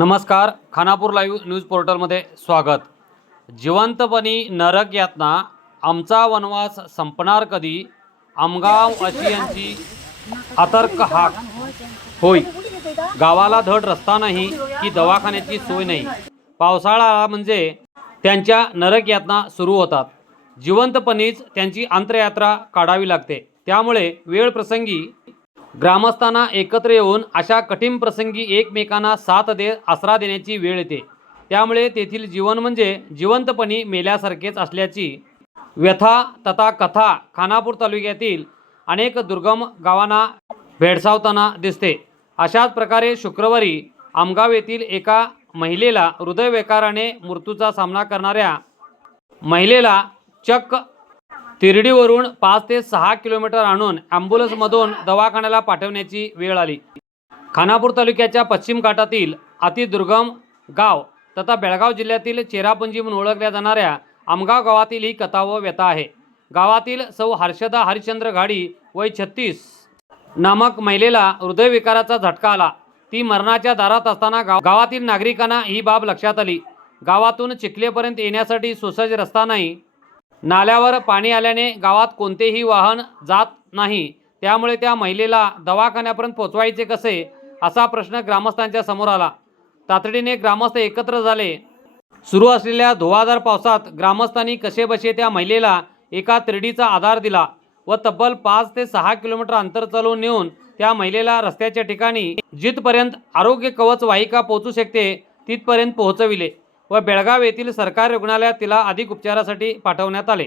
नमस्कार Khanapur live news पोर्टलमध्ये स्वागत. जिवंतपणी नरक यातना आमचा वनवास संपणार कधी? आमगाव अशी यांची आतर्क हाक. होय गावाला धड रस्ता नाही की दवाखान्याची सोय नाही. पावसाळा म्हणजे त्यांच्या नरक यातना सुरू होतात. जिवंतपणीच त्यांची अंतरयात्रा काढावी लागते. त्यामुळे वेळ प्रसंगी ग्रामस्थांना एकत्र येऊन अशा कठीण प्रसंगी एकमेकांना साथ दे आसरा देण्याची वेळ येते. त्यामुळे तेथील जीवन म्हणजे जिवंतपणी मेल्यासारखेच असल्याची व्यथा तथा कथा खानापूर तालुक्यातील अनेक दुर्गम गावांना भेडसावताना दिसते. अशाच प्रकारे शुक्रवारी आमगाव येथील एका महिलेला हृदयविकाराने मृत्यूचा सामना करणाऱ्या महिलेला चक्क तिरडीवरून पाच ते सहा किलोमीटर आणून ॲम्ब्युलन्समधून दवाखान्याला पाठवण्याची वेळ आली. खानापूर तालुक्याच्या पश्चिम घाटातील अतिदुर्गम गाव तथा बेळगाव जिल्ह्यातील चेरापुंजी म्हणून ओळखल्या जाणाऱ्या आमगाव गावातील ही कथा व व्यथा आहे. गावातील सौ हर्षदा हरिश्चंद्र घाडी वय छत्तीस नामक महिलेला हृदयविकाराचा झटका आला. ती मरणाच्या दारात असताना गाव गावातील नागरिकांना ही बाब लक्षात आली. गावातून चिखलेपर्यंत येण्यासाठी सुसज्ज रस्ता नाही नाल्यावर पाणी आल्याने गावात कोणतेही वाहन जात नाही. त्यामुळे त्या महिलेला दवाखान्यापर्यंत पोचवायचे कसे? असा प्रश्न ग्रामस्थांच्या समोर आला. तातडीने ग्रामस्थ एकत्र झाले. सुरू असलेल्या धुवाधार पावसात ग्रामस्थांनी कसेबसे त्या महिलेला एका तिरडीचा आधार दिला व तब्बल पाच ते सहा किलोमीटर अंतर चालवून नेऊन त्या महिलेला रस्त्याच्या ठिकाणी जिथपर्यंत आरोग्य कवच वाहिका पोहोचू शकते तिथपर्यंत पोहोचविले. व बेळगाव येथील सरकारी रुग्णालयात तिला अधिक उपचारासाठी पाठवण्यात आले.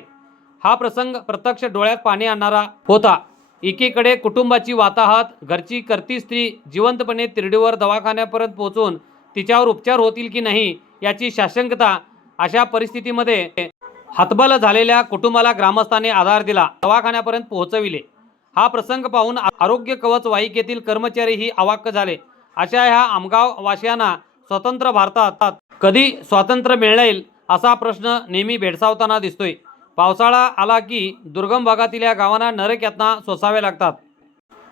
हा प्रसंग प्रत्यक्ष डोळ्यात पाणी आणणारा होता. एकीकडे कुटुंबाची वाताहत घरची करती स्त्री जिवंतपणे तिरडीवर दवाखान्यापर्यंत पोहोचून तिच्यावर उपचार होतील की नाही याची शाशंकता अशा परिस्थितीमध्ये हतबल झालेल्या कुटुंबाला ग्रामस्थांनी आधार दिला दवाखान्यापर्यंत पोहोचविले. हा प्रसंग पाहून आरोग्य कवच वाहिकेतील कर्मचारीही अवाक्य झाले. अशा ह्या आमगाव वासियांना स्वतंत्र भारतात. कधी स्वातंत्र्य मिळेल असा प्रश्न नेहमी भेडसावताना दिसतोय. पावसाळा आला की दुर्गम भागातील या गावांना नरक यातना सोसाव्या लागतात.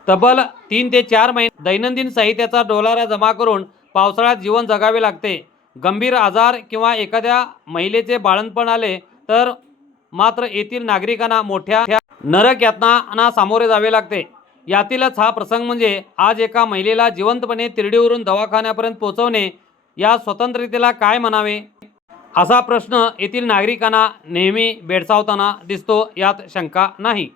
तब्बल तीन ते चार महिने दैनंदिन साहित्याचा डोलारा जमा करून पावसाळ्यात जीवन जगावे लागते. गंभीर आजार किंवा एखाद्या महिलेचे बाळणपण आले तर मात्र येथील नागरिकांना मोठ्या नरक यातनांना सामोरे जावे लागते. यातीलच हा प्रसंग म्हणजे आज एका महिलेला जिवंतपणे तिरडीवरून दवाखान्यापर्यंत पोहोचवणे या स्वतंत्रतेला काय म्हणावे? असा प्रश्न येथील नागरिकांना नेहमी भेडसावताना दिसतो यात शंका नाही.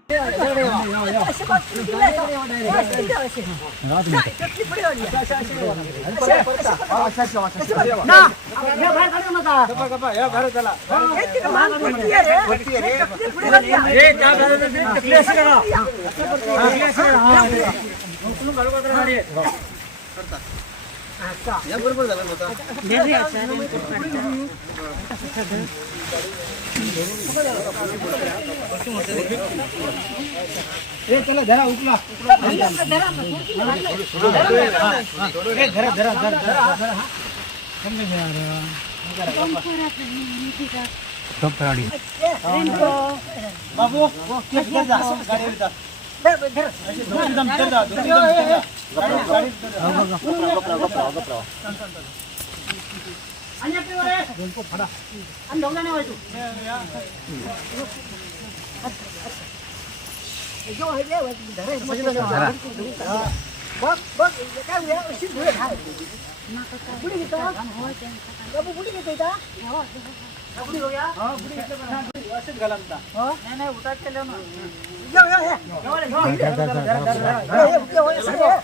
એ ચલો ધરા ઉપલા એ ધરા ધરા ધરા ધરા સમજે છે યાર કંપરાડી બાબુ કેસ કર જા ગાડી જા ધર ધર ધર ધર 아니야 빼버려. 넌꼭 받아. 안 너잖아 와줘. 야야. 이거 해야 왜 이래? 맞아 맞아. 막, 막, 까우야, 신부야, 다. 물리겠다. 여보, 물리겠다, 이다. 물리 거야? 어, 물리겠다. 어서 갈랍니다. 어? 내내 우다 찔려나. 야, 야, 야. 야, 야, 야. 야, 야, 야.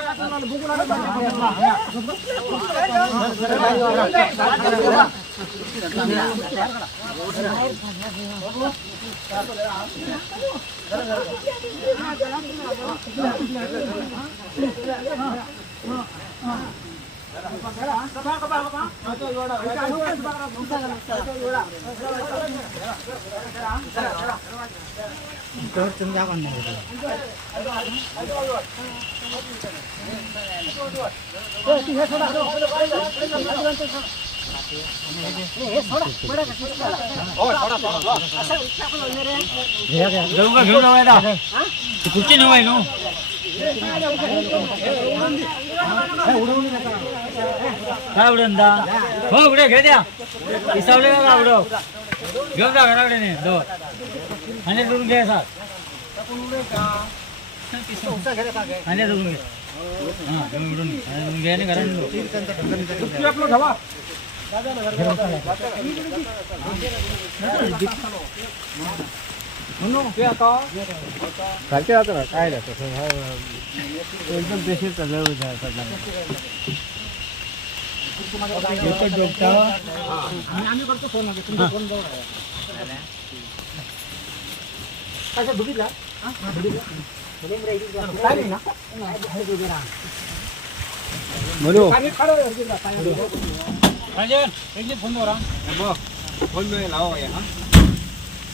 હા 좀 작았네. 어, આવડે હો ઉડે ઘે ત્યાં હિસાબ લેવા આવડો ગમતા કરાવડે ને દો અને તું ઘે સાહેબ અને તું ઘે હા જમીડું નહીં ઘે ને કરાવી આપલો ઢવા દાદા दुरून घे आणि घरात चालते राहतो ना काय नाही तसं हा, एकदम देशील चाललं एकच डोकटा म्हणू राजन एक फोन करा फोन मिळेल लावा या